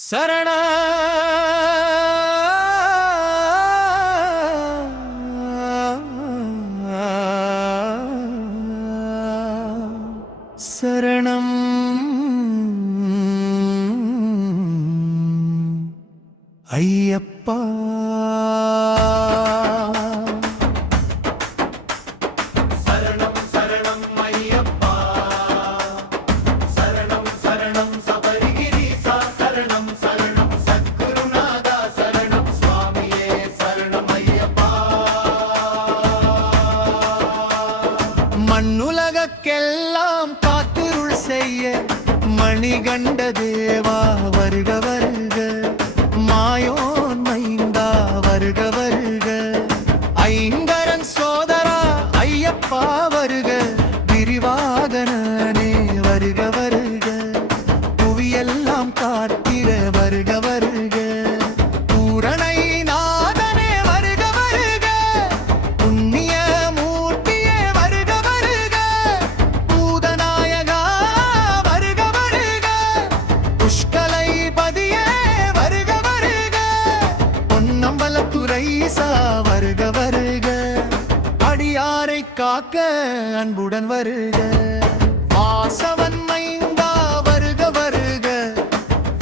சரண சரணம் ஐயப்பா மண்ணுலகெல்லாம் காத்திருள் செய்ய மணிகண்ட தேவா வருக வருக. மாயோ பொன்னம்பலத்துறை வருக வருக. அடியாரை காக்க அன்புடன் வருக. வாசவன் மைந்தா வருக வருக.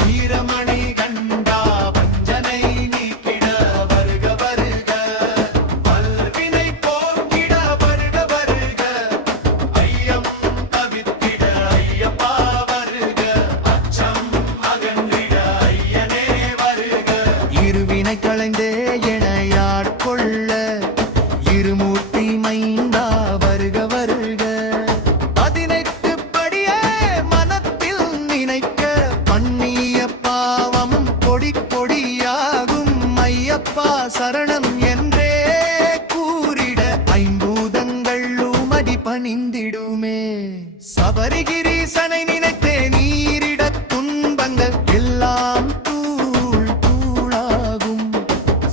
வீரமணி கண்டா வஞ்சனை நீக்கிட வருக வருக. வல்வினை போக்கிட வருக வருக. ஐயம் தவித்திட ஐயப்பா வருக. அச்சம் அகன்றிட ஐயனே வருக. இருவினை களைந்தே சபரிகிரீசனை நினைத்தே நீரிட துன்பங்கள் எல்லாம் தூள் தூளாகும்.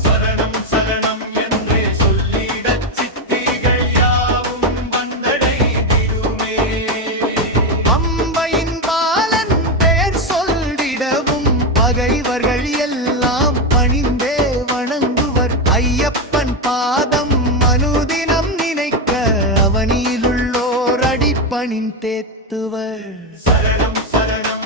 சரணம் சரணம் என்றே சொல்லிடச் சித்திகள் யாவும் வந்தடைந்திடுமே அம்பையின் பாலன் பெயர் சொல்லிடவும் பகைவர்கள் எல்லாம் பணிந்தே வணங்குவர். ஐயப்பன் பாதம் കർത്താവിൻ തേത്തുവൾ. ശരണം ശരണം.